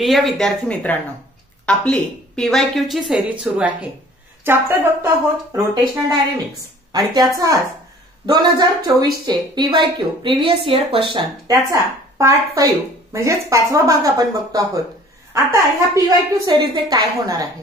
प्रिय विद्यार्थी मित्रांनो, आपली पीवायक्यू ची सिरीज सुरू आहे। चॅप्टर बघतो आहोत रोटेशनल डायनेमिक्स आणि त्याचा आज 2024 चे पीवायक्यू प्रिव्हियस इयर क्वेश्चन त्याचा पार्ट 5 म्हणजेच 5वा भाग आपण बघतो आहोत। आता ह्या पीवायक्यू सिरीजने काय होणार आहे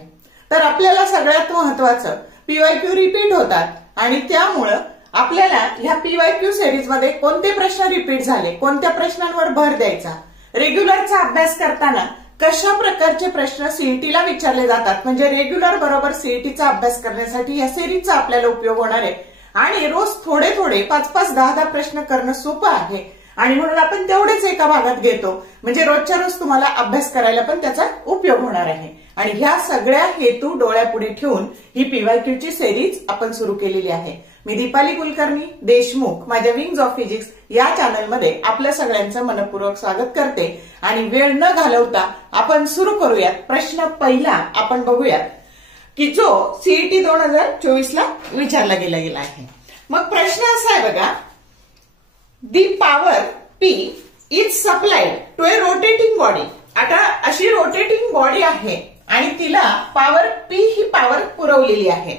तर आपल्याला सगळ्यात महत्त्वाचं पीवायक्यू रिपीट होतात आणि त्यामुळे आपल्याला ह्या पीवायक्यू सिरीज मध्ये कोणते प्रश्न रिपीट झाले, कोणत्या प्रश्नांवर भर द्यायचा, रेग्युलरचा अभ्यास करताना कशा प्रकारचे प्रश्न सीईटीला विचारले जातात, म्हणजे रेग्युलर बरोबर सीईटीचा अभ्यास करण्यासाठी या सिरीजचा आपल्याला उपयोग होणार आहे। आणि रोज थोडे थोडे 5-5, 10-10 प्रश्न करणं सोपं आहे आणि म्हणून आपण तेवढेच एका भागात घेतो, म्हणजे रोजच्या रोज तुम्हाला अभ्यास करायला पण त्याचा उपयोग होणार आहे। आणि ह्या सगळ्या हेतू डोळ्यापुढे ठेवून ही पीवायक्यू ची सिरीज आपण सुरू केलेली आहे। मी दीपाली कुलकर्णी देशमुख माझ्या विंग्स ऑफ फिजिक्स या चॅनलमध्ये आपल्या सगळ्यांचं मनपूर्वक स्वागत करते आणि वेळ न घालवता आपण सुरू करूयात। प्रश्न पहिला आपण बघूयात की जो सीईटी 2024 ला विचारला गेला आहे। मग प्रश्न असा आहे बघा, the power P is supplied to a rotating body. आता अशी रोटेटिंग बॉडी आहे आणि तिला पॉवर P ही पॉवर पुरवलेली आहे।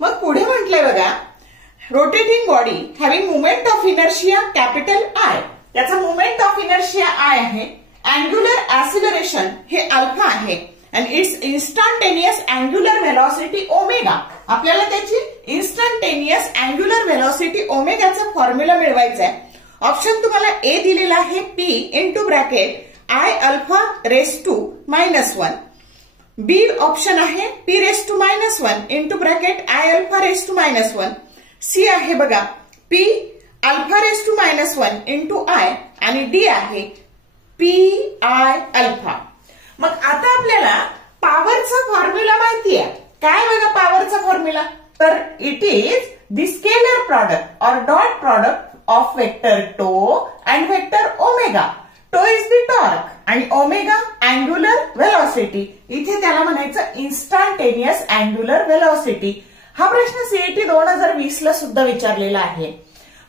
मग पुढे म्हटलंय बघा, rotating body having moment of inertia capital I, त्याचा मुवमेंट ऑफ इनर्शिया आय आहे, अँग्युलर ऍक्सिलरेशन हे अल्फा आहे and its instantaneous angular velocity omega. आपल्याला त्याची instantaneous angular velocity ओमेगाचा फॉर्म्युला मिळवायचा आहे। ऑप्शन तुम्हाला ए दिलेला आहे P into bracket I alpha raise to -1, B option आहे P raise to -1 into bracket I alpha raise to -1, C आहे बघा P alpha raise to -1 into I आणि डी आहे P I अल्फा। मग आता आपल्याला पॉवरचा फॉर्म्युला माहिती आहे, काय बघा पॉवरचा फॉर्म्युला, तर it is the scalar product or dot product of vector tau and vector omega. Tau is the torque आणि ओमेगा अँग्युलर वेलॉसिटी, इथे त्याला म्हणायचं इन्स्टंटेनियस अँग्युलर वेलॉसिटी। हा प्रश्न सीईटी 2020 ला सुद्धा विचारलेला आहे।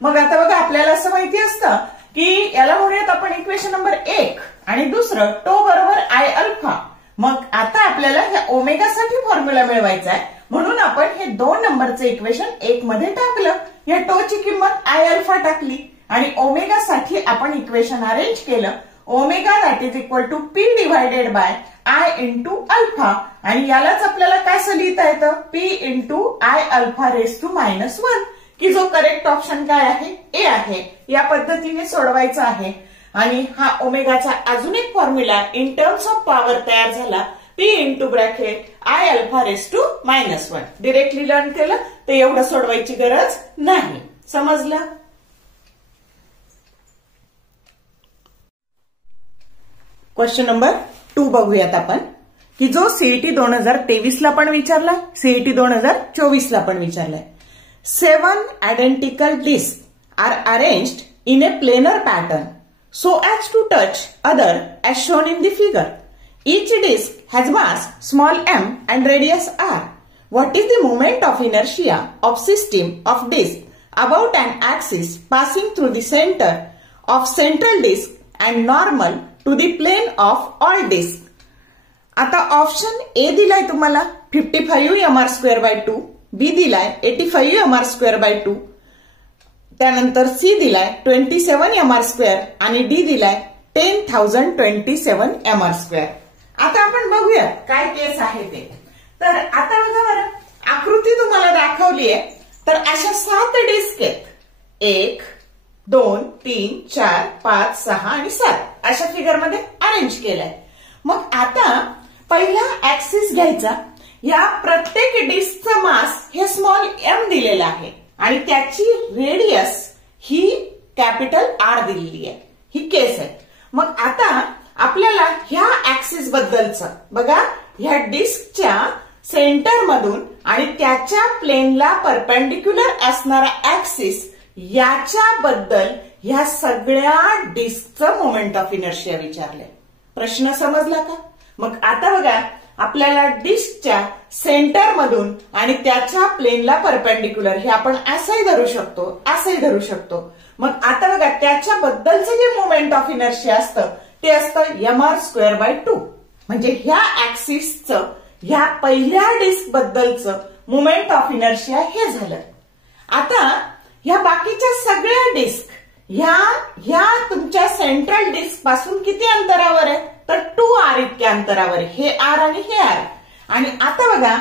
मग आता बघा आपल्याला असं माहिती असतं की याला म्हणूयात आपण इक्वेशन नंबर 1 आणि दुसरं टो बरोबर आय अल्फा। मग आता आपल्याला ह्या ओमेगा साठी फॉर्म्युला मिळवायचा आहे, म्हणून आपण हे 2 नंबरचं इक्वेशन 1 मध्ये टाकलं, या टो ची किंमत आय अल्फा टाकली आणि ओमेगा साठी आपण इक्वेशन अरेंज केलं, omega that is equal to P divided by I into alpha, आणि यालाच आपल्याला काय लिहिता येतं P into I alpha raise to -1, की जो करेक्ट ऑप्शन काय आहे ए आहे। या पद्धतीने सोडवायचं आहे आणि हा ओमेगाचा अजून एक formula in terms of power तयार झाला, P into bracket I alpha raise to -1। Directly learn केलं तर एवढं सोडवायची गरज नाही, समजलं। क्वेश्चन नंबर 2 बघूयात आपण की जो सीईटी 2023 ला पण विचारला, सीईटी 2024 ला पण विचारलाय। 7 identical discs are arranged in a planar pattern so as to touch other as shown in the figure. Each disc has mass small m and radius r. What is the moment of inertia of system of disc about an axis passing through the center of central disc and normal to the plane of all discs? आता option A दिलाय तुम्हाला 55 mr²/2, बी दिलाय 85 mr²/2, त्यानंतर C दिलाय 27 mr² आणि D दिलाय 10,027 mr²। आता आपण बघूया काय केस आहे ते। तर आता बघा बरं, आकृती तुम्हाला दाखवली आहे, तर अशा 7 डिस्क आहेत, 1 2 3 4 5 6 आणि 7 अशा फिगर मध्ये अरेंज केलाय। मग आता पहिला ऍक्सिस घ्यायचा, या प्रत्येक डिस्कचा मास हे स्मॉल एम दिलेला आहे आणि त्याची रेडियस ही कॅपिटल आर दिलेली आहे, ही केस आहे। मग आता आपल्याला ह्या ऍक्सिस बद्दलचं बघा, ह्या डिस्कच्या सेंटर मधून आणि त्याच्या प्लेनला परपेंडिक्युलर असणारा ऍक्सिस याच्याबद्दल ह्या सगळ्या डिस्कचं मोमेंट ऑफ इनर्शिया विचारलंय। प्रश्न समजला का? मग आता बघा आपल्याला डिस्कच्या सेंटर मधून आणि त्याच्या प्लेनला परपेंडिक्युलर हे आपण असंही धरू शकतो, असंही धरू शकतो। मग आता बघा त्याच्याबद्दलचं जे मोमेंट ऑफ इनर्शिया असतं ते असतं mr²/2, म्हणजे ह्या ऍक्सिसचं ह्या पहिल्या डिस्क बद्दलचं मोमेंट ऑफ इनर्शिया हे झालं. आता ह्या बाकीच्या सगळ्या डिस्क ह्या तुमच्या सेंट्रल डिस्क पासून किती अंतरावर आहे, तर 2r इतक्या अंतरावर आहे. हे r आणि हे r. आणि आता बघा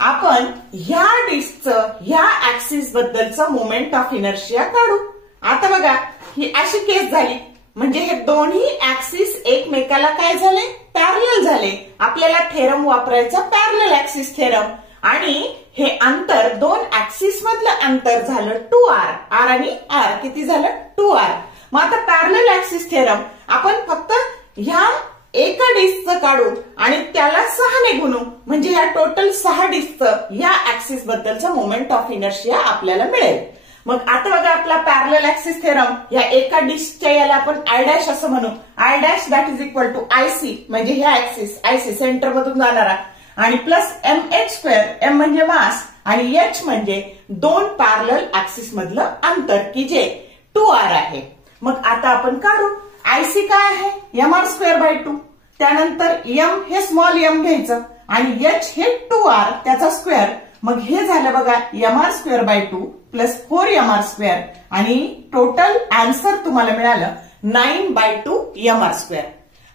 आपण ह्या डिस्कचं ह्या ऍक्सिस बद्दलचं मोमेंट ऑफ इनर्शिया काढू. आता बघा ही अशी केस झाली, म्हणजे हे दोन्ही ऍक्सिस एकमेकाला काय झाले, पॅरलल झाले. आपल्याला थेरम वापरायचा पॅरलल ऍक्सिस थेरम. आणि हे अंतर दोन ऍक्सिस मधलं अंतर झालं 2r. r आणि r किती झालं, 2r. मग आता पॅरलल ऍक्सिस थेरम आपण फक्त ह्या एका डिस्कचं काढू आणि त्याला 6 ने गुणू, म्हणजे ह्या टोटल 6 डिस्कचं या ऍक्सिस बद्दलचं मोमेंट ऑफ इनर्शिया आपल्याला मिळेल. मग आता बघा आपला पॅरलल ऍक्सिस थेरम या एका डिस्कच्या याला आपण आय डॅश असं म्हणू. I dash that is equal to IC म्हणजे ह्या ऍक्सिस आयसी सेंटर मधून जाणारा, आणि प्लस mh². m म्हणजे मास आणि h म्हणजे दोन पॅरलल ऍक्सिस मधलं अंतर की जे 2r आहे. मग आता आपण काढू. आयसी काय आहे, mr²/2. त्यानंतर m हे स्मॉल m घ्यायचं आणि h हे 2r त्याचा स्क्वेअर. मग हे झालं बघा mr²/2 प्लस 4mr² आणि टोटल आन्सर तुम्हाला मिळालं 9/2 mr².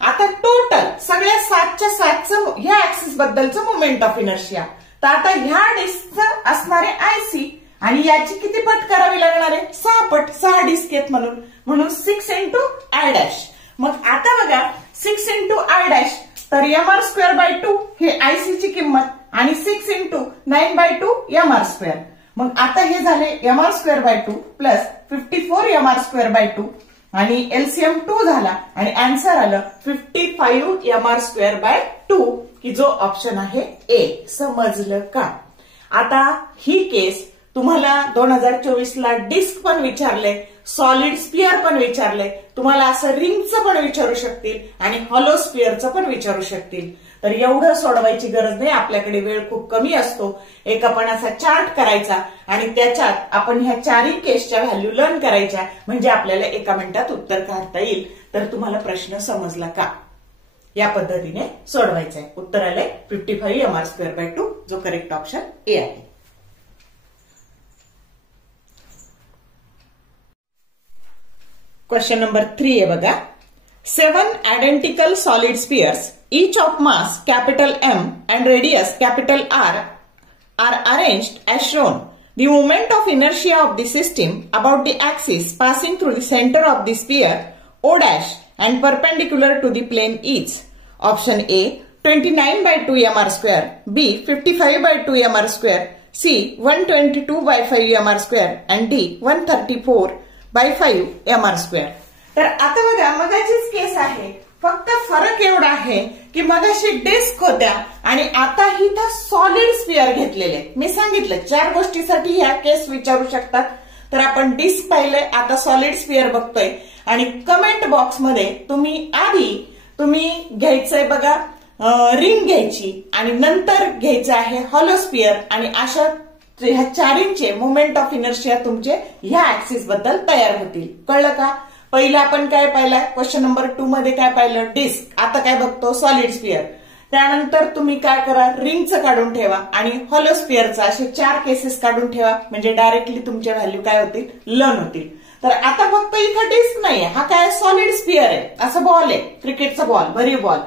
आता टोटल सगळ्या 7च्या 7चं ह्या ऍक्सिस बद्दलचं मोमेंट ऑफ इनर्शिया. तर आता ह्या डिस्कचं असणारे आयसी आणि याची किती पट करावी लागणार आहे, 6 पट. 6 डिस्क आहेत म्हणून 6 इंटू आय डॅश. मग आता बघा 6 इंटू आय डॅश, तर mr²/2 हे आयसी ची किंमत आणि 6 इंटू 9/2 mr². मग आता हे झाले mr²/2 प्लस 54 mr²/2 आणि एलसीएम 2 झाला आणि आन्सर आलं 55 mr²/2 की जो ऑप्शन आहे ए. समजलं का? आता ही केस तुम्हाला 2024 ला डिस्क पण विचारले, सॉलिड स्पियर पण विचारले, तुम्हाला असं रिंगचं पण विचारू शकतील आणि हॉलो स्पियरचं पण विचारू शकतील. तर एवढं सोडवायची गरज नाही, आपल्याकडे वेळ खूप कमी असतो. एक आपण असा चार्ट करायचा आणि त्याच्यात आपण ह्या चारही केसच्या व्हॅल्यू लर्न करायच्या, म्हणजे आपल्याला एका मिनिटात उत्तर काढता येईल. तर तुम्हाला प्रश्न समजला का? या पद्धतीने सोडवायचा आहे. उत्तर आलंय 55 mr²/2 जो करेक्ट ऑप्शन ए आहे. क्वेश्चन नंबर 3 आहे बघा. 7 identical solid spheres, each of mass capital M and radius capital R are arranged as shown. The moment of inertia of the system about the axis passing through the center of the sphere O' and perpendicular to the plane is option A 29/2 mr², B 55/2 mr², C 122/5 mr² and D 134/5 mr². तर आता बघा मगाचीच केस आहे, फक्त फरक एवढा आहे की मगाशी डिस्क होत्या आणि आता ही तर सॉलिड स्पियर घेतलेले. मी सांगितलं 4 गोष्टीसाठी ह्या केस विचारू शकतात. तर आपण डिस्क पाहिलंय, आता सॉलिड स्पियर बघतोय. आणि कमेंट बॉक्स मध्ये तुम्ही घ्यायचंय बघा रिंग घ्यायची आणि नंतर घ्यायचं आहे हॉलो स्पियर, आणि अशा ह्या चारींचे मोमेंट ऑफ इनर्शिया तुमचे ह्या ऍक्सिस बद्दल तयार होतील. कळलं का? पहिलं आपण काय पाहिलं, क्वेश्चन नंबर 2 मध्ये काय पाहिलं, डिस्क. आता काय बघतो, सॉलिड स्पियर. त्यानंतर तुम्ही काय करा, रिंगचं काढून ठेवा आणि हॉलो स्पियरचं, असे 4 केसेस काढून ठेवा, म्हणजे डायरेक्टली तुमच्या व्हॅल्यू काय होतील, लर्न होतील. तर आता फक्त इथं डिस्क नाहीये, हा काय सॉलिड स्पियर आहे, असं बॉल आहे, क्रिकेटचा बॉल, भरीव बॉल.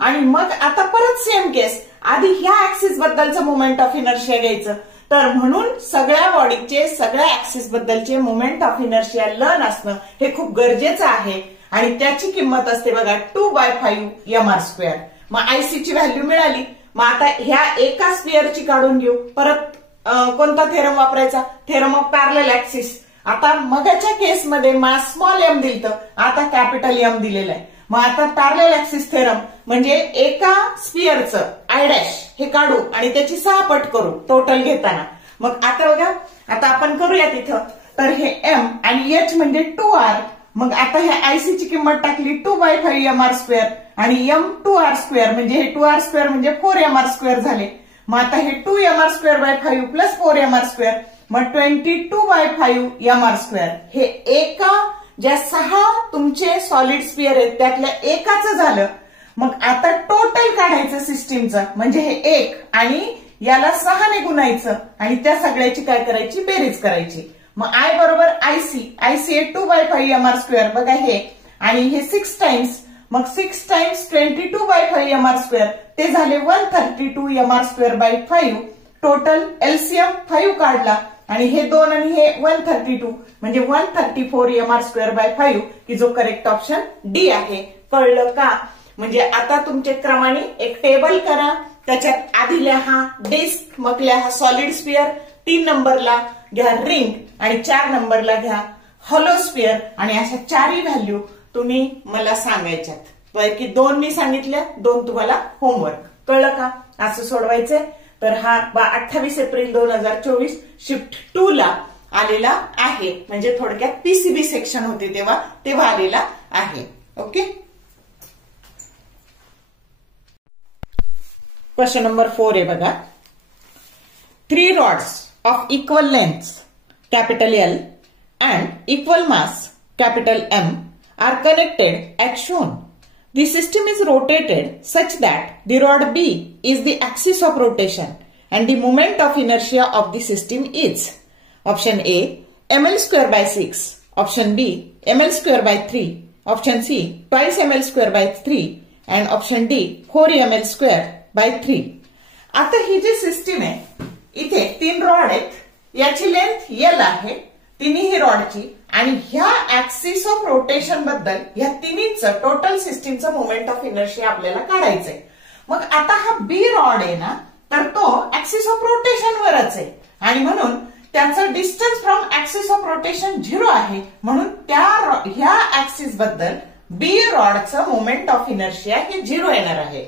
आणि मग आता परत सेम केस, आधी ह्या ऍक्सिस बद्दलचं मोमेंट ऑफ इनर्शिया घ्यायचं. तर म्हणून सगळ्या बॉडीचे सगळ्या ऍक्सिस बद्दलचे मोमेंट ऑफ इनर्शिया लर्न असणं हे खूप गरजेचं आहे. आणि त्याची किंमत असते बघा 2/5 mr². मग आयसीची व्हॅल्यू मिळाली. मग आता ह्या एका स्पियरची काढून घेऊ. परत कोणता थेरम वापरायचा, थेरम ऑफ पॅरलल ऍक्सिस. आता मगाच्या केसमध्ये मास स्मॉल एम दिलं, आता कॅपिटल एम दिलेलं आहे. मग आता पॅरलल ऍक्सिस थेरम म्हणजे एका स्पियरचं आय डॅश हे काढू आणि त्याची 6 पट करू टोटल घेताना. मग आता बघा, आता आपण करूया तिथं. तर हे एम आणि एच म्हणजे 2r. मग आता ह्या आयसी ची किंमत टाकली 2/5 mr² आणि m 2r² म्हणजे हे 2r² म्हणजे 4 mr² झाले. मग आता हे 2 mr²/5 प्लस 4 mr², मग 22/5 mr². हे एका ज्या 6 तुमचे सॉलिड स्पियर आहेत त्यातल्या एकाचं झालं. मग आता टोटल काढायचं सिस्टीमचं, म्हणजे हे 1 आणि याला 6 ने गुणायचं आणि त्या सगळ्याची काय करायची, बेरीज करायची. मग आय बरोबर आयसी आहे 2/5 mr². बघा हे आणि हे 6 टाइम्स, मग 6 टाइम्स 22/5 mr², ते झाले 132 mr²/5. टोटल एलसीएम 5 काढला आणि हे 2 आणि हे 132 म्हणजे 134 mr²/5, की जो करेक्ट ऑप्शन डी आहे. कळलं का? म्हणजे आता तुमच्या क्रमाने एक टेबल करा, त्याच्यात आधी लिहा डिस्क, मग लिहा सॉलिड स्फिअर, 3 नंबरला घ्या रिंग आणि 4 नंबरला घ्या हॉलो स्फिअर, आणि अशा 4ही व्हॅल्यू तुम्ही मला सांगायच्यात. पैकी 2 मी सांगितल्या, 2 तुम्हाला होमवर्क. कळलं का? असं सोडवायचंय. तर हा 28 एप्रिल 2024 शिफ्ट 2 ला आलेला आहे, म्हणजे थोडक्यात पीसीबी सेक्शन होते तेव्हा आलेला आहे. ओके. क्वेश्चन नंबर 4 आहे बघा. 3 rods of equal length capital L and equal mass capital M are connected as shown. The system is rotated such that the rod B is the axis of rotation and the moment of inertia of the system is option A ml²/6, option B ml²/3, option C twice ml²/3 and option D 4 ml²/3. आता ही जी system आहे, इथे 3 rod आहेत, याची length L आहे तिन्ही रॉडची, आणि ह्या axis of rotation बद्दल ह्या तिन्हीचं टोटल सिस्टीमचं मोमेंट ऑफ इनर्शिया आपल्याला काढायचंय. मग आता हा बी रॉड आहे ना, तर तो ऍक्सिस ऑफ रोटेशन वरच आहे आणि म्हणून त्याचं distance from axis of rotation 0 आहे, म्हणून ह्या ऍक्सिस बद्दल बी रॉडचं मोमेंट ऑफ इनर्शिया हे 0 येणार आहे.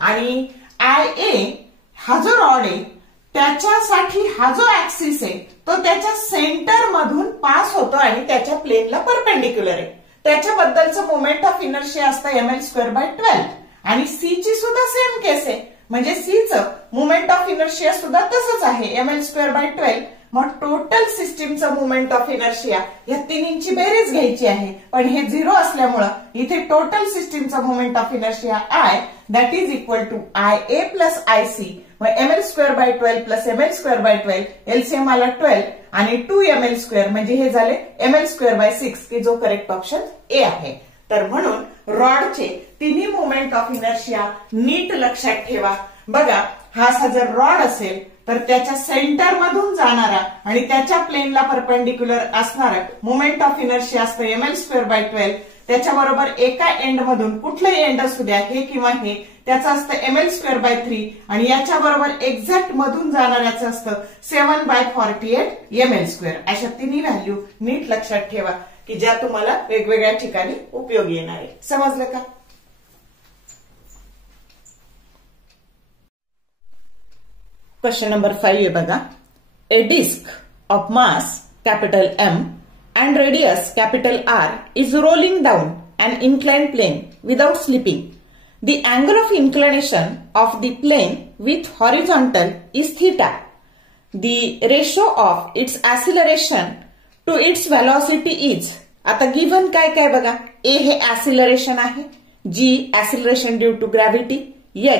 आणि आय ए हा जो रॉड आहे त्याच्यासाठी हा जो ऍक्सिस आहे तो त्याच्या सेंटर मधून पास होतो आणि त्याच्या प्लेनला परपेंडिक्युलर आहे. त्याच्याबद्दलचं मोमेंट ऑफ इनर्शिया असतं ml²/12 आणि सी ची सुद्धा सेम केस आहे, म्हणजे सी चं मोमेंट ऑफ इनर्शिया सुद्धा तसंच आहे ml²/12. मग टोटल सिस्टीमचं मोमेंट ऑफ इनर्शिया या तिन्हींची बेरीज घ्यायची आहे, पण हे 0 असल्यामुळं इथे टोटल सिस्टीमचा moment of inertia I that is equal to IA plus IC, मग ml²/12 प्लस ml²/12, एलसीएम आला 12 आणि 2 ml² म्हणजे हे झाले ml²/6, की जो करेक्ट ऑप्शन ए आहे. तर म्हणून रॉडचे तिन्ही मोमेंट ऑफ इनर्शिया नीट लक्षात ठेवा. बघा, हा असा जर रॉड असेल तर त्याच्या सेंटर मधून जाणारा आणि त्याच्या प्लेनला परपेंडिक्युलर असणारा मोमेंट ऑफ इनर्शिया असतं ml²/12. त्याच्याबरोबर एका एंड मधून कुठलंही एंड असू द्या, हे किंवा हे, त्याचं असतं ml²/3 आणि याच्या बरोबर एक्झॅक्ट मधून जाणाऱ्याचं असतं 7/48 ml². अशा तिन्ही व्हॅल्यू नीट लक्षात ठेवा, की ज्या तुम्हाला वेगवेगळ्या ठिकाणी उपयोगी येणार आहे. समजलं का? क्वेश्चन नंबर 5 आहे बघा. A disc of mass capital M and radius capital R is rolling down an inclined plane without slipping. The angle of inclination of the plane with horizontal is theta. The ratio of its acceleration to its velocity is. आता given काय काय बघा. A हे acceleration आहे, G acceleration due to gravity,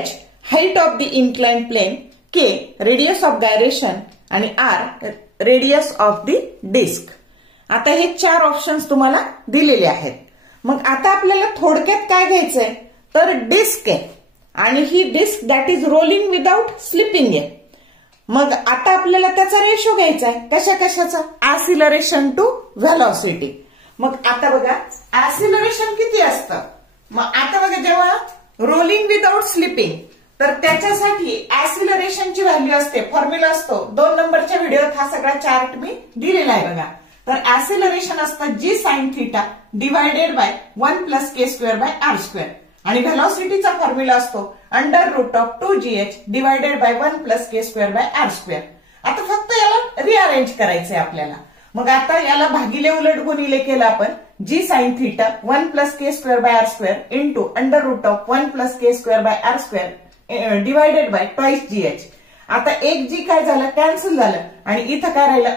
H height of the inclined plane, K radius of gyration आणि R radius of the disk. आता हे 4 options तुम्हाला दिलेले आहेत. मग आता आपल्याला थोडक्यात काय घ्यायचंय, तर डिस्क आहे आणि ही disc that is rolling without slipping आहे. मग आता आपल्याला त्याचा रेशो घ्यायचा आहे. कशाचा? Acceleration to velocity. मग आता बघा ऍसिलरेशन किती असतं. मग आता बघा जेव्हा रोलिंग विदाउट स्लिपिंग, तर त्याच्यासाठी ऍसिलरेशनची व्हॅल्यू असते, फॉर्म्युला असतो 2 नंबरच्या व्हिडिओत हा सगळा चार्ट मी दिलेला आहे बघा. तर ऍसिलरेशन असतं G sin θ divided by 1 + k²/r² आणि व्हेलॉसिटीचा फॉर्म्युला असतो √2gh डिवायडेड बाय 1 + k²/r². आता फक्त याला रिअरेंज करायचंय आपल्याला. मग आता याला भागिले उलट गुणिले केलं आपण. G sin θ 1 + k²/r² into √1 + k²/r² divided by twice GH. आता एक G काय झालं, कॅन्सल झालं आणि इथं काय राहिलं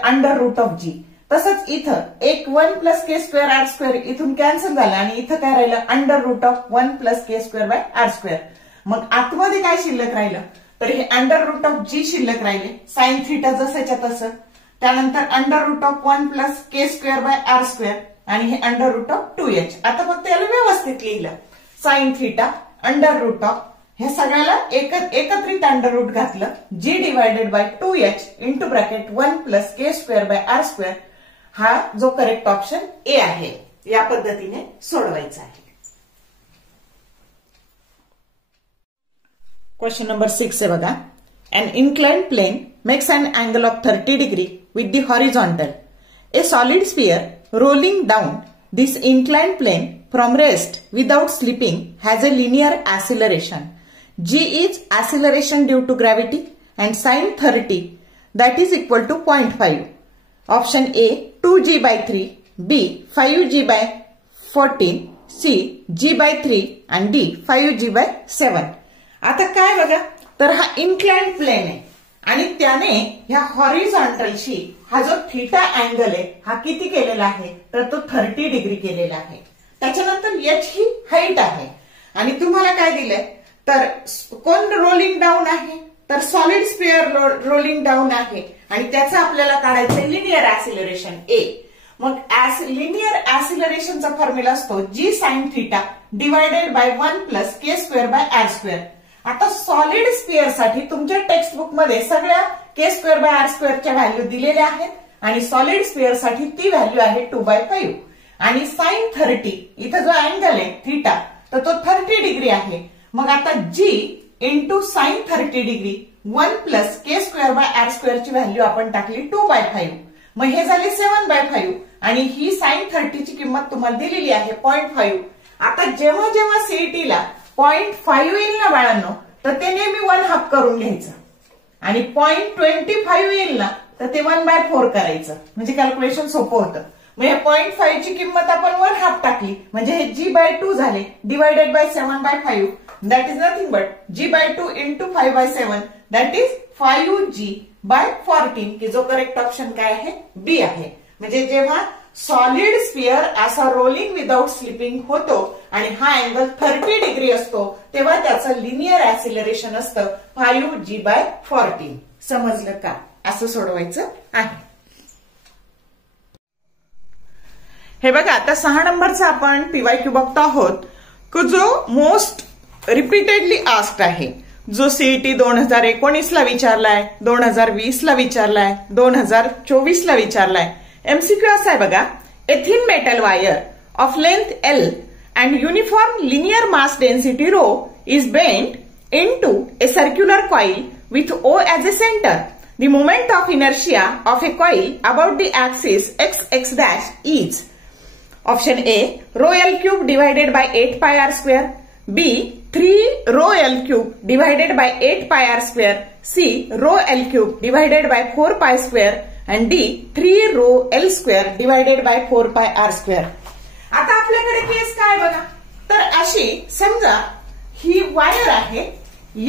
√g. तसंच इथं एक 1 प्लस के स्क्वेअर आर स्क्वेअर इथून कॅन्सल झालं आणि इथं काय राहिलं under root of 1 plus K square by R square. मग आतमध्ये काय शिल्लक राहिलं तर हे अंडर रूट ऑफ जी शिल्लक राहिले साइन थिटा जसंच्या तसं. त्यानंतर under root of 1 plus K square by R square आणि हे अंडर रूट ऑफ 2h. आता फक्त याला व्यवस्थित लिहिलं sine theta under root of हे सगळ्याला एकत्रित अंडर रूट घातलं g divided by 2h into bracket 1 plus K square by R square. हा जो करेक्ट ऑप्शन ए आहे. या पद्धतीने सोडवायचा आहे. क्वेश्चन नंबर 6 आहे बघा. An inclined plane makes an angle of 30 degree with the horizontal. A solid sphere rolling down this inclined plane from rest without slipping has a linear acceleration. G is acceleration due to gravity and sin 30 that is equal to 0.5. Option A 2g by 3, B 5g by 14, C g by 3 and D 5g by 7. आता काय बघा तर हा inclined plain आहे आणि त्याने ह्या हॉरिझॉन्टलशी हा जो थीटा अँगल आहे हा किती केलेला आहे तर तो 30 डिग्री केलेला आहे. त्याच्यानंतर एच ही हाईट आहे आणि तुम्हाला काय दिलंय तर कोण रोलिंग डाऊन आहे तर सॉलिड स्फिअर रोलिंग डाऊन आहे आणि त्याचं आपल्याला काढायचंय लिनियर ऍसिलरेशन ए. मग लिनियर ऍसिलरेशनचा फॉर्म्युला असतो g sine theta divided by 1 plus K square by R square. आता सॉलिड स्फिअर साठी तुमच्या टेक्स्ट बुक मध्ये सगळ्या के स्क्वेअर बाय आर स्क्वेअरच्या व्हॅल्यू दिलेल्या आहेत आणि सॉलिड स्फिअर साठी ती व्हॅल्यू आहे 2/5 आणि साइन 30 इथं जो अँगल आहे थिटा तर तो 30 डिग्री आहे. मग आता g into sine 30 degree 1 plus K square by r स्क्वेअरची व्हॅल्यू आपण टाकली 2/5. मग हे झाले 7/5 आणि ही साइन 30 ची किंमत तुम्हाला दिलेली आहे 0.5. आता जेव्हा जेव्हा सीईटीला 0.5 येईल ना बाळांनो तर ते नेहमी 1/2 करून घ्यायचं आणि 0.25 येईल ना तर ते 1/4 करायचं म्हणजे कॅल्क्युलेशन सोपं होतं. मग हे 0.5 ची किंमत आपण 1/2 टाकली म्हणजे हे g/2 झाले divided by 7/5 that is nothing but g/2 into 5/7 that is 5g/14 की जो करेक्ट ऑप्शन काय आहे बी आहे. म्हणजे जेव्हा सॉलिड स्फिअर असा रोलिंग विदाउट स्लिपिंग होतो आणि हा अँगल 30 डिग्री असतो तेव्हा त्याचं लिनियर ऍसिलरेशन असतं 5g/14. समजलं का असं सोडवायचं आहे. हे बघा आता 6 नंबरचा आपण पीवायक्यू बघतो आहोत जो मोस्ट रिपीटेडली आस्क्ड आहे जो सीईटी 2019 ला विचारलाय 2020 ला विचारलाय 2024 ला विचारलाय. एमसीक्यू असा आहे बघा. A thin metal wire of length L and uniform linear mass density rho is bent into a circular coil with O as a centre. The moment of inertia of a coil about the axis x dash is. Option A rho L cube divided by 8 pi r square, B 3 rho L cube divided by 8 pi r square, C rho L cube divided by 4 pi square and D 3 rho L square divided by 4 pi r square. आता आपल्याकडे केस काय बघा तर अशी समजा ही wire आहे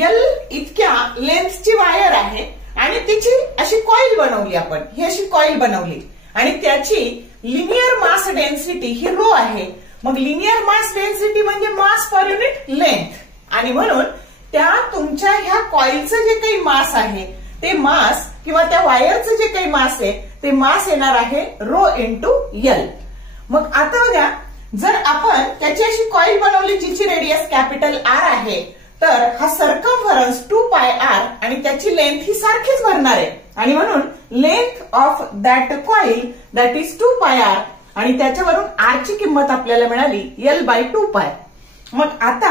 L इतक्या लेंथची wire आहे आणि तिची अशी कॉइल बनवली आपण ही अशी कॉइल बनवली आणि त्याची लिनियर मास डेन्सिटी ही रो आहे. मग लिनियर मास डेन्सिटी म्हणजे मास पर युनिट लेंथ आणि म्हणून त्या तुमच्या ह्या कॉइलचं जे काही मास आहे ते मास किंवा त्या वायरचं जे काही मास आहे ते मास येणार आहे रो इंटू एल. मग आता बघा जर आपण त्याची अशी कॉइल बनवली जिची रेडियस कॅपिटल आर आहे तर हा सर्कम्फरन्स 2πr आणि त्याची लेंथ ही सारखीच भरणार आहे आणि म्हणून length of that coil that is 2πr आणि त्याच्यावरून आर ची किंमत आपल्याला मिळाली l/2π. मग आता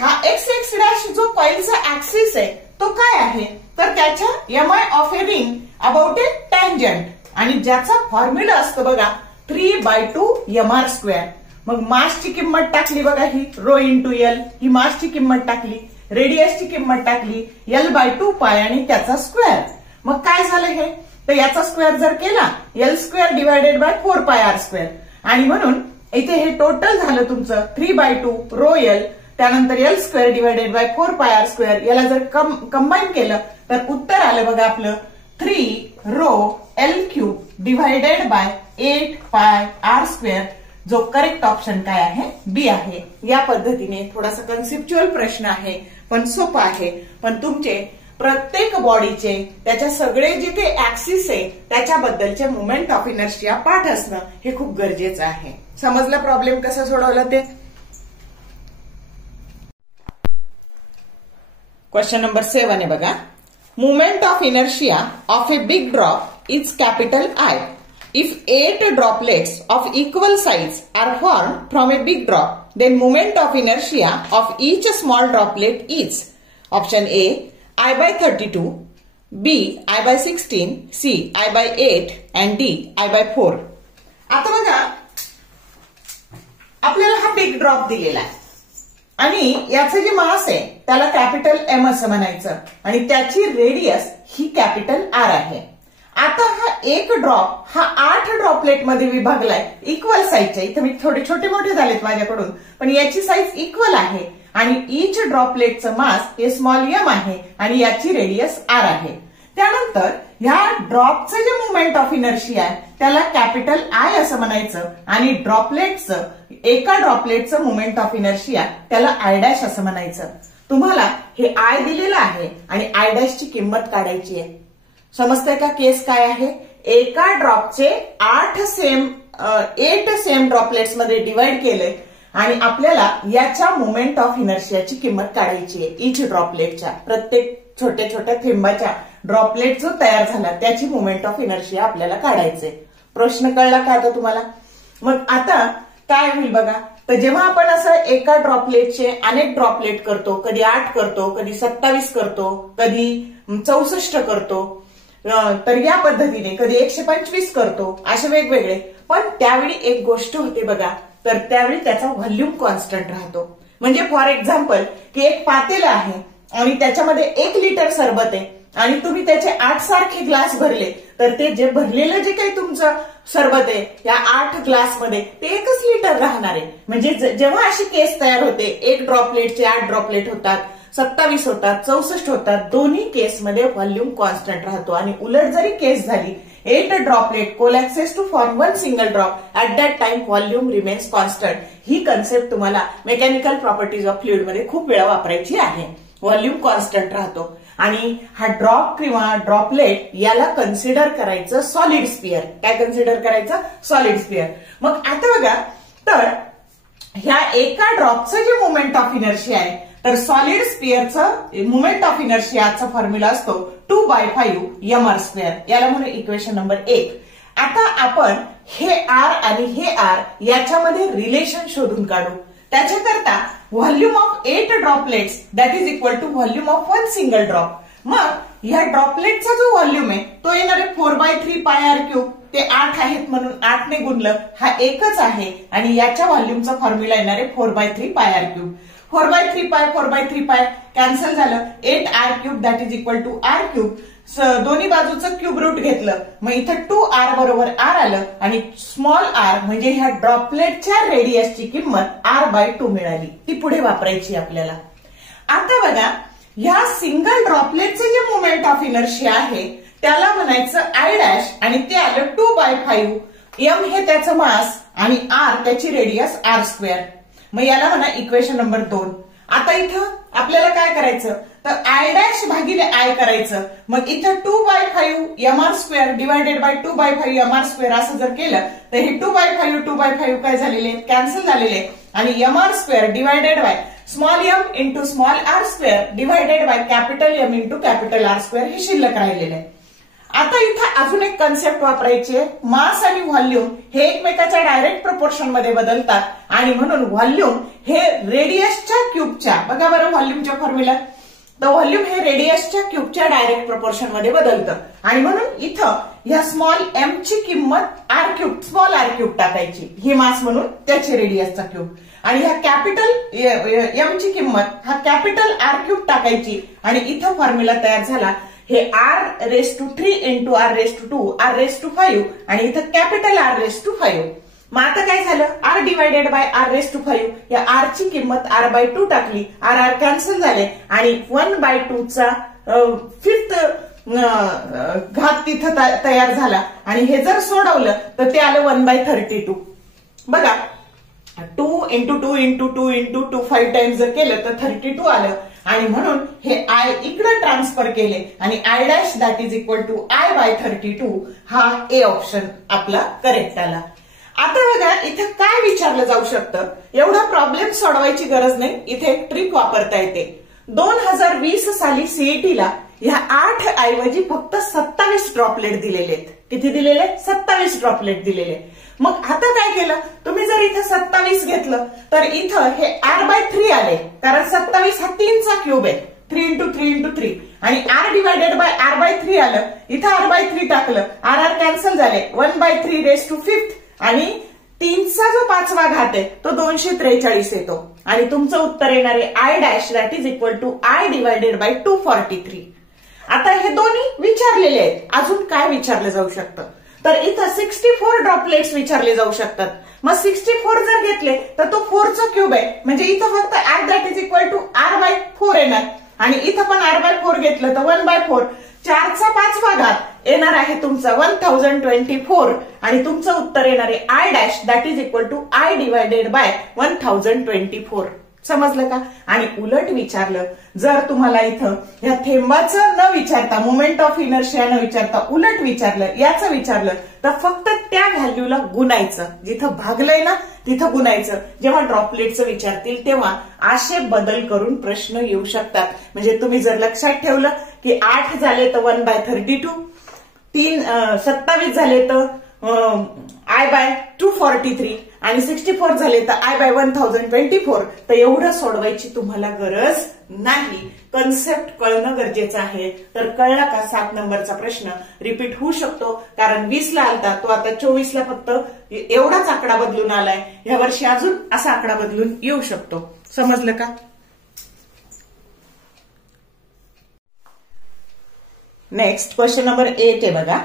हा x डॅश जो कॉइलचा ऍक्सिस आहे तो काय आहे तर त्याच्या mi of a ring about A tangent आणि ज्याचा फॉर्म्युला असतो बघा 3/2 mr². मग मासची किंमत टाकली बघा ही रो इंटू एल ही मासची किंमत टाकली रेडियसची किंमत टाकली l/2π आणि त्याचा स्क्वेअर. मग काय झालं हे तर याचा स्क्वेअर जर केला l² divided by 4 pi r² आणि म्हणून इथे हे टोटल झालं तुमचं 3/2 रो एल त्यानंतर l² divided by 4 pi r² याला जर कंबाईन केलं तर उत्तर आलं बघा आपलं 3 rho L cube divided by 8 pi R square, जो करेक्ट ऑप्शन काय आहे? बी आहे. या पद्धतीने थोडासा कन्सेप्च्युअल प्रश्न आहे, पण सोपा आहे. पण तुमचे प्रत्येक बॉडीचे त्याच्या सगळे जे काही ऍक्सिस आहे त्याच्याबद्दलचे मोमेंट ऑफ इनर्शिया पाठ असणं हे खूप गरजेचं आहे. समजला प्रॉब्लेम कसा सोडवला ते? क्वेश्चन नंबर 7 आहे बघा. Moment of inertia of a big drop is capital I. If 8 droplets of equal size are formed from a big drop, then moment of inertia of each small droplet is option A, I by 32, B, I by 16, C, I by 8 and D, I by 4. आता बघा, आपल्याला हा big drop दिलेला आहे आणि याचं जे मास आहे त्याला कॅपिटल एम असं म्हणायचं आणि त्याची रेडियस ही कॅपिटल आर आहे. आता हा एक ड्रॉप हा 8 ड्रॉपलेट मध्ये विभागलाय इक्वल साईजच्या. इथे मी थोडे छोटे मोठे झालेत माझ्याकडून, पण याची साईज इक्वल आहे आणि ईच ड्रॉपलेटचं मास हे स्मॉल एम आहे आणि याची रेडियस आर आहे. त्यानंतर ह्या ड्रॉपचं जे मुवमेंट ऑफ इनर्शिया आहे त्याला कॅपिटल आय असं म्हणायचं आणि एका ड्रॉपलेटचं मुवमेंट ऑफ इनर्शिया त्याला आय डॅश असं म्हणायचं. तुम्हाला हे आय दिलेलं आहे आणि आय डॅशची किंमत काढायची आहे. समजतंय का? केस काय आहे? एका ड्रॉपचे 8 सेम ड्रॉपलेट्स मध्ये डिवाइड केले आणि आपल्याला याच्या मुवमेंट ऑफ इनर्शियाची किंमत काढायची आहे. इच ड्रॉपलेटच्या, प्रत्येक छोट्या छोट्या थेंबाच्या ड्रॉपलेट जो तयार झाला त्याची मुवमेंट ऑफ इनर्शिया आपल्याला काढायचे. प्रश्न कळला का आता तुम्हाला? मग आता काय होईल बघा. तर जेव्हा आपण असं एका ड्रॉपलेटचे अनेक ड्रॉपलेट करतो, कधी 8 करतो, कधी 27 करतो, कधी 64 करतो, तर या पद्धतीने कधी 125 करतो, असे वेगवेगळे. पण त्यावेळी एक गोष्ट होते बघा, तर त्यावेळी त्याचा व्हॉल्यूम कॉन्स्टंट राहतो. म्हणजे फॉर एक्झाम्पल की एक पातेलं आहे आणि त्याच्यामध्ये 1 लिटर सरबत आहे आणि तुम्ही त्याचे 8 सारखे ग्लास भरले, तर ते जे भरलेलं जे काही तुमचं सरबत आहे या 8 ग्लासमध्ये ते 1च लिटर राहणार आहे. म्हणजे जेव्हा अशी केस तयार होते, 1 ड्रॉपलेटचे 8 ड्रॉपलेट होतात, 27 होतात, 64 होतात, दोन्ही केसमध्ये व्हॉल्यूम कॉन्स्टंट राहतो. आणि उलट जरी केस झाली 8 droplet coalesces to form 1 single drop, at that time volume remains constant. ही कन्सेप्ट तुम्हाला मेकॅनिकल प्रॉपर्टीज ऑफ फ्लुइड मध्ये खूप वेळा वापरायची आहे. व्हॉल्यूम कॉन्स्टंट राहतो आणि हा ड्रॉप किंवा ड्रॉपलेट याला कन्सिडर करायचं सॉलिड स्पियर. काय कन्सिडर करायचं? Solid sphere. मग आता बघा, तर ह्या एका ड्रॉपचं जे मुवमेंट ऑफ इनर्शिया आहे, तर सॉलिड स्पियरचं मुवमेंट ऑफ इनर्शियाचा फॉर्म्युला असतो 2/5 mr². याला म्हणून इक्वेशन नंबर 1. आता आपण हे आर आणि हे आर याच्यामध्ये रिलेशन शोधून काढू. त्याच्याकरता volume of 8 droplets that is equal to volume of 1 single drop. मग या ड्रॉपलेटचा जो व्हॉल्यूम आहे तो येणार आहे 4/3 πr³. ते 8 आहेत म्हणून 8 ने गुणलं, हा एकच आहे आणि याच्या व्हॉल्यूमचा फॉर्म्युला येणार आहे 4/3 πr³. 4/3 π 4/3 π कॅन्सल झालं. 8r³ that is equal to r³. दोन्ही बाजूचं क्यूब रूट घेतलं, मग इथं 2r बरोबर r आलं आणि स्मॉल r म्हणजे ह्या ड्रॉपलेटच्या रेडियसची किंमत r/2 मिळाली. ती पुढे वापरायची आपल्याला. आता बघा, ह्या सिंगल ड्रॉपलेटचे जे मुवमेंट ऑफ इनर्शिया आहे त्याला म्हणायचं आय डॅश आणि ते आलं 2/5. m हे त्याचं मास आणि r त्याची रेडियस r². मग याला म्हणा इक्वेशन नंबर 2. आता इथं आपल्याला काय करायचं, तर आय डॅश भागिले आय करायचं. मग इथं 2/5 mr² डिवायडेड बाय 2/5 mr² असं जर केलं तर हे 2/5 काय झालेले, कॅन्सल झालेले आणि mr² divided by small m into small r² divided by capital M into capital r² हे शिल्लक राहिलेले आहे. आता इथं अजून एक कन्सेप्ट वापरायची आहे. मास आणि व्हॉल्यूम हे एकमेकाच्या डायरेक्ट प्रपोर्शन मध्ये बदलतात आणि म्हणून व्हॉल्यूम हे रेडियसच्या क्यूबच्या, बघा बरं व्हॉल्यूमच्या फॉर्म्युला, तर व्हॉल्यूम हे रेडियसच्या क्यूबच्या डायरेक्ट प्रपोर्शन मध्ये बदलतं आणि म्हणून इथं ह्या स्मॉल एम ची किंमत r³ स्मॉल r³ टाकायची. ही मास म्हणून त्याची रेडियसचा क्यूब आणि ह्या कॅपिटल एम ची किंमत हा कॅपिटल r³ टाकायची आणि इथं फॉर्म्युला तयार झाला. हे r⁵ इंटू r⁵ r⁵ आणि इथं कॅपिटल r⁵. मग आता काय झालं, r डिवायडेड बाय r⁵. या r ची किंमत r/2 टाकली, r कॅन्सल झाले आणि 1/2 चा 5th घात तिथं तयार झाला आणि हे जर सोडवलं तर ते आलं 1/32. बघा 2 into 2 into 2 into 2 5 टाइम्स जर केलं तर 32 आलं आणि म्हणून हे आय इकडे ट्रान्सफर केले आणि I dash that is equal to I/32 हा ए ऑप्शन आपला करेक्ट आला. आता बघा इथं काय विचारलं जाऊ शकतं, एवढा प्रॉब्लेम सोडवायची गरज नाही, इथे एक ट्रिक वापरता येते. 2020 साली सीईटीला ह्या 8 ऐवजी फक्त 27 ड्रॉपलेट दिलेले आहेत. किती दिलेले? 27 ड्रॉपलेट दिलेले. मग आता काय केलं तुम्ही, जर इथं 27 घेतलं तर इथं हे R/3 आले, कारण 27 हा 3चा क्यूब आहे, 3 into 3 into 3 आणि R डिवायडेड बाय R/3 आलं, इथं R/3 टाकलं, R कॅन्सल झाले, 1/3 raised to 5th आणि 3चा जो 5वा घात आहे तो 243 येतो आणि तुमचं उत्तर येणार आहे I dash that is equal to I divided by 243. आता हे दोन्ही विचारलेले आहेत, अजून काय विचारलं जाऊ शकतं, तर इथं 64 ड्रॉपलेट्स विचारले जाऊ शकतात. मग 64 जर घेतले तर तो 4चा क्यूब आहे, म्हणजे इथं फक्त R that is equal to R/4 येणार आणि इथं पण R/4 घेतलं तर 1/4, 4चा 5वा घात येणार आहे तुमचा 1024 आणि तुमचं उत्तर येणार आहे I dash that is equal to I divided by 1024. समजलं का? आणि उलट विचारलं, जर तुम्हाला इथं या थेंबाचं न विचारता, मोमेंट ऑफ इनर्शिया न विचारता उलट विचारलं, याचं विचारलं तर फक्त त्या व्हॅल्यूला गुणायचं, जिथं भागलंय ना तिथं गुणायचं. जेव्हा ड्रॉपलेटचं विचारतील तेव्हा असे बदल करून प्रश्न येऊ शकतात. म्हणजे तुम्ही जर लक्षात ठेवलं की 8 झाले तर 1/32, 27 झाले तर I/243 आणि 64 झाले तर I/1024, तर एवढं सोडवायची तुम्हाला गरज नाही. कन्सेप्ट कळणं गरजेचं आहे. तर कळला का? 7 नंबरचा प्रश्न रिपीट होऊ शकतो, कारण 20ला आलता तो आता 24ला फक्त एवढाच आकडा बदलून आलाय, या वर्षी अजून असा आकडा बदलून येऊ शकतो. समजलं का? नेक्स्ट क्वेश्चन नंबर 8 आहे बघा.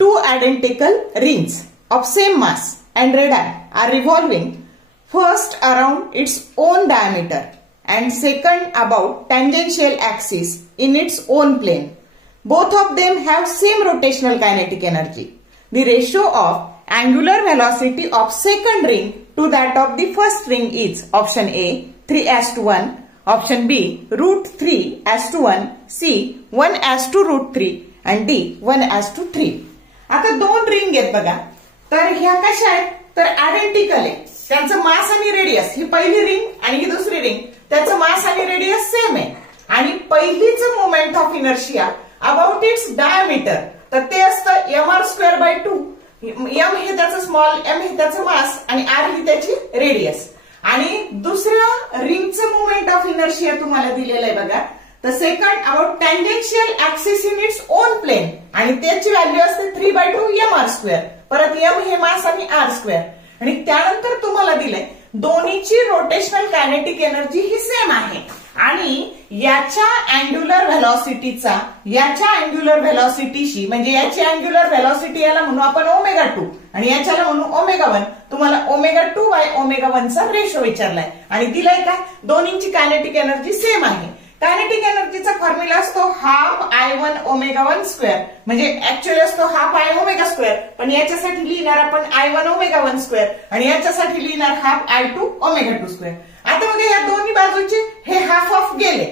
2 identical rings of same mass and radii are revolving, first around its own diameter and second about tangential axis in its own plane. Both of them have same rotational kinetic energy. The ratio of angular velocity of second ring to that of the first ring is option A 3:1, option B √3:1, C 1:√3 and D 1:3. आता 2 ring आहेत बघा, तर ह्या कशा आहेत तर identical आहे, त्यांचं मास आणि रेडियस, ही पहिली रिंग आणि ही दुसरी रिंग, त्याचं मास आणि रेडियस सेम आहे आणि पहिलीचं moment of inertia about its diameter, तर ते असतं mr²/2. m हे त्याचं स्मॉल, m हे त्याचं मास आणि r ही त्याची रेडियस. आणि दुसऱ्या रिंगचं मोमेंट ऑफ इनर्शिया तुम्हाला दिलेलं आहे बघा, तर second about tangential axis in its own plane आणि त्याची व्हॅल्यू असते 3/2 mr². परत m हे मास आणि r². आणि त्यानंतर तुम्हाला दिलंय दोन्हीची रोटेशनल कायनेटिक एनर्जी ही सेम आहे आणि याच्या अँग्युलर व्हेलॉसिटीचा याच्या अँग्युलर व्हेलॉसिटीशी, म्हणजे याची अँग्युलर व्हेलॉसिटी याला म्हणू आपण ω2 आणि याच्याला म्हणू ω1. तुम्हाला ω2/ω1 चा रेशो विचारलाय आणि दिलाय काय, दोन्हीची कायनेटिक एनर्जी सेम आहे. कायनेटिक एनर्जीचा फॉर्म्युला असतो ½I1ω1², म्हणजे ऍक्च्युअली असतो ½I⍵², पण याच्यासाठी लिहिणार आपण I1ω1² आणि याच्यासाठी लिहिणार ½I2ω2². आता बघा या दोन्ही बाजूचे हे हाफ ऑफ गेले,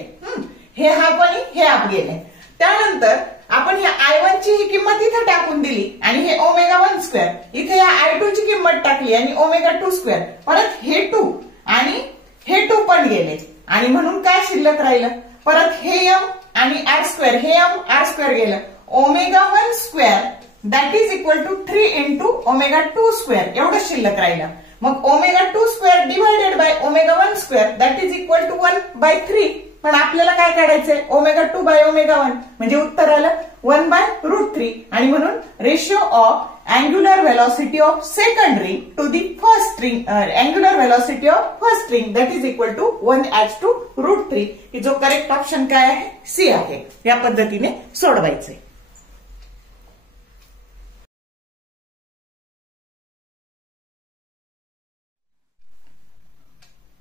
हे हाफ आणि हे हाफ गेले. त्यानंतर आपण ह्या I1 ची ही किंमत इथे टाकून दिली आणि हे ω1², इथे या I2 ची किंमत टाकली आणि ω2², परत हे 2 आणि हे 2 पण गेले आणि म्हणून काय शिल्लक राहिलं, परत हे m आणि r², हे m r² गेलं, ω1² that is equal to 3 into ω2² एवढं शिल्लक राहिलं. मग ω2² divided by ω1² that is equal to 1/3. पण आपल्याला काय काढायचंय, ω2/ω1, म्हणजे उत्तर आलं 1/√3 आणि म्हणून ratio of angular velocity of second ring to the first ring, angular velocity of first ring that is equal to 1/√3. की जो करेक्ट ऑप्शन काय आहे, सी आहे. या पद्धतीने सोडवायचे.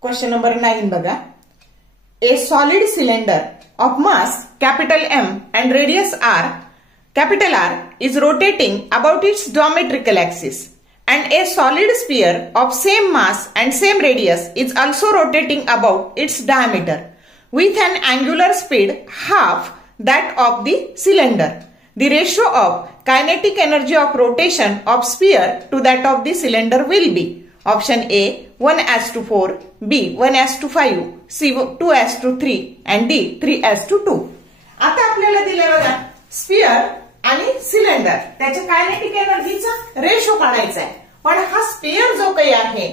क्वेश्चन नंबर 9 बघा. a solid cylinder of mass capital M and radius R, capital R, is rotating about its geometrical axis, and a solid sphere of same mass and same radius is also rotating about its diameter with an angular speed half that of the cylinder. The ratio of kinetic energy of rotation of sphere to that of the cylinder will be option A 1:4, B 1:5, C 2:3 and D 3:2. आता आपल्याला दिलंय बघा sphere आणि cylinder त्याच्या kinetic एनर्जीचा ratio काढायचा आहे. पण हा स्फिअर जो काही आहे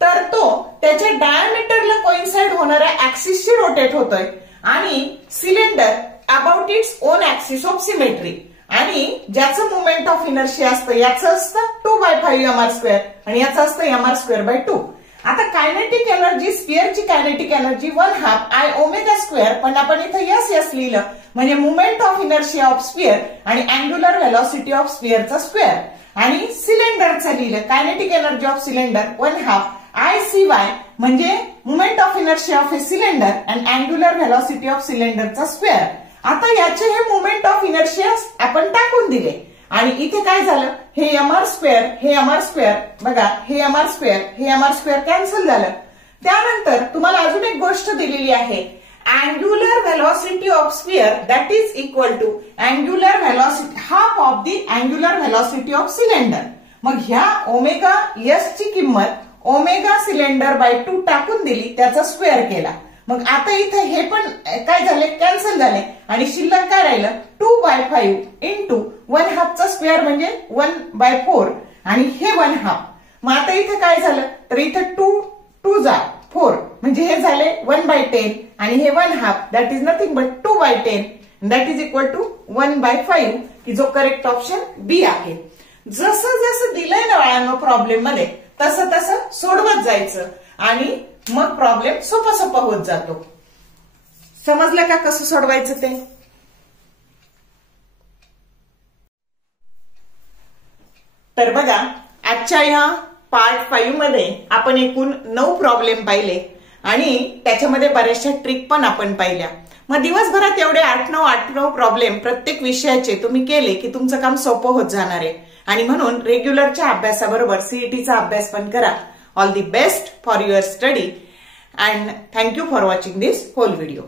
तर तो त्याच्या डायमीटरला कोइन्साइड होणाऱ्या ऍक्सिसशी रोटेट होतोय आणि cylinder about its own axis of symmetry आणि ज्याचं मोमेंट ऑफ इनर्शिया असतं याचं असतं 2/5 mr² आणि याचं असतं mr²/2. आता कायनेटिक एनर्जी स्फिअरची कायनेटिक एनर्जी 1/2 I ω², पण आपण इथं यस लिहिलं म्हणजे moment of inertia of sphere आणि अँग्युलर व्हेलॉसिटी ऑफ स्फिअरचा स्क्वेअर. आणि सिलेंडरचं लिहिलं kinetic energy of cylinder 1/2 ICy म्हणजे moment of inertia of a cylinder and angular velocity of सिलेंडरचा स्क्वेअर. आता याचे हे मोमेंट ऑफ इनर्शिया आपण टाकून दिले आणि इथे काय झालं हे mr², हे mr², बघा हे mr², हे mr² कॅन्सल झालं. त्यानंतर तुम्हाला अजून एक गोष्ट दिलेली आहे angular velocity of sphere that is equal to angular velocity half of the angular velocity of cylinder. मग ह्या ओमेगा एस ची किंमत ओमेगा सिलेंडर/2 टाकून दिली त्याचा स्क्वेअर केला. मग आता इथे हे पण काय झाले कॅन्सल झाले आणि शिल्लक काय राहिलं 2/5 इंटू 1/2 चा स्क्वेअर म्हणजे 1/4 आणि हे 1/2. मग आता इथे काय झालं तर इथे 2 जा 4 म्हणजे हे झाले 1/10 आणि हे 1/2 that is nothing but 2/10 that is equal to 1/5 की जो करेक्ट ऑप्शन बी आहे. जसं जसं दिलंय ना बाळांनो प्रॉब्लेम मध्ये तसं तसं सोडवत जायचं आणि मग प्रॉब्लेम सोपा होत जातो. समजलं का कसं सोडवायचं ते. तर बघा आजच्या या पार्ट 5 मध्ये आपण एकूण 9 प्रॉब्लेम पाहिले आणि त्याच्यामध्ये बऱ्याचशा ट्रिक पण आपण पाहिल्या. मग दिवसभरात एवढे 8-9 प्रॉब्लेम प्रत्येक विषयाचे तुम्ही केले की तुमचं काम सोपं होत जाणार आहे आणि म्हणून रेग्युलरच्या अभ्यासाबरोबर सीईटीचा अभ्यास पण करा. All the best for your study and thank you for watching this whole video.